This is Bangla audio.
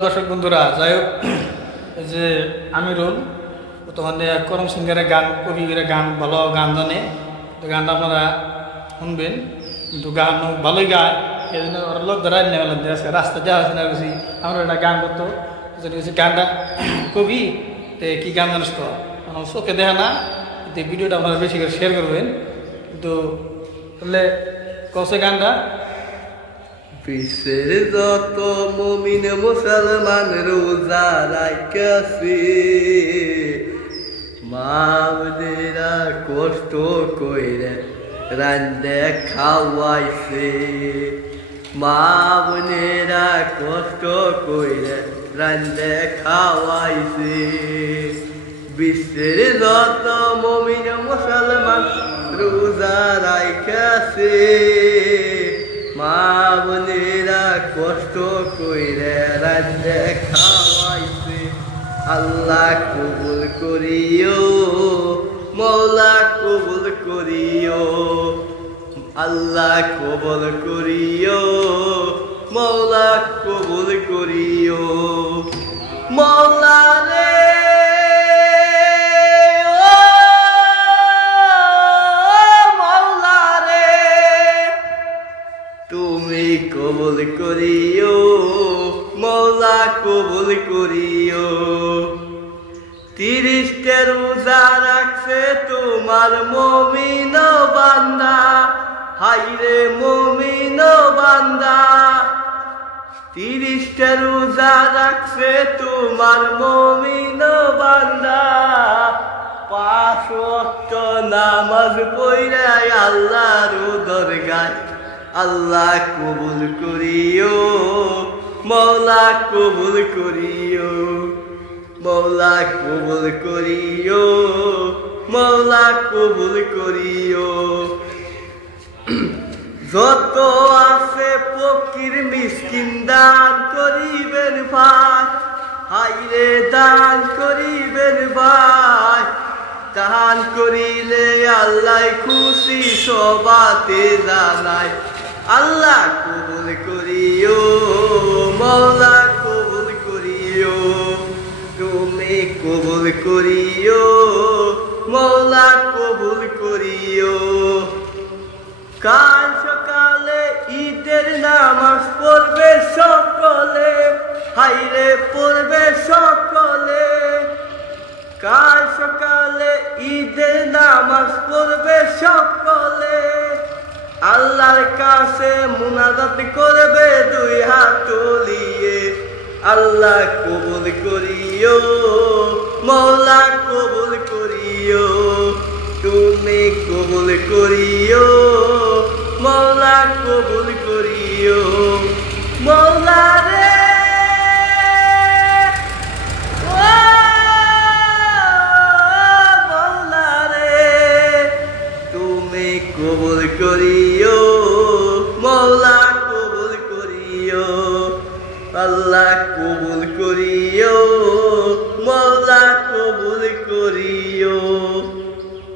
দর্শক বন্ধুরা, যাই হোক, এই যে আমিরুল বর্তমানে করম সিঙ্গারের গান, কবিরা গান, ভালো গান জানে। তো গানটা আপনারা শুনবেন, কিন্তু গান ভালোই গায়। এই জন্য ওরা লোক ধরা নিয়ে গেলেন, রাস্তা যাওয়া হয়েছে না বেশি। আমরা একটা গান করতো, গানটা কবি কি গান জানিস তো, চোখে দেখা না, কিন্তু ভিডিওটা আপনারা বেশি করে শেয়ার করবেন। কিন্তু তাহলে কসে গানটা বিশ্বের যত মুমিন মুসলমান রোজা রাখছে, মাওদেরা কষ্ট কইরে রান্দে খাওয়াইছে, মাওনেরা কষ্ট কইরে রান্দে খাওয়াইছে। বিশ্বের যত মুমিন মুসলমান রোজা রাখছে, মা বোনেরা কষ্ট কইরে রাঁধে খাওয়াইছে। আল্লাহ কবুল করিও, মৌলা কবুল করিও, আল্লাহ কবুল করিও, মৌলা কবুল করিও। মৌলা রে তুমি কবুল করিও, মৌলা কবুল করিও। 30টা রোজা রাখছে তোমার মুমিন বান্দা, হাইরে মুমিন বান্দা। 30টা রোজা রাখছে তোমার মুমিন বান্দা, 5 ওয়াক্ত নামাজ পড়ে আল্লাহর দরগায় আল্লাহ কবুল করিও, মৌলা কবুল করিও, মৌলা কবুল করিও, মৌলা কবুল করিও। যত আছে ফকির মিসকিন দান করিবেন ভাই, হাইরে দান করিবেন ভাই। দান করিলে আল্লাহ খুশি সবাতে জানায়। আল্লাহ কবুল করিও, মৌলা কবুল করিও, তুমি কবুল করিও, মৌলা কবুল করিও। কাল সকালে ঈদের নামাজ পড়বে সকলে, হাইরে পড়বে সকলে। কাল সকালে ঈদের নামাজ পড়বে সকলে, আল্লাহর কাছে মুনাজাত করবে 2 হাত তুলিয়ে। আল্লাহ কবুল করিও, মৌলা কবুল করিও, তুমি কবুল করিও।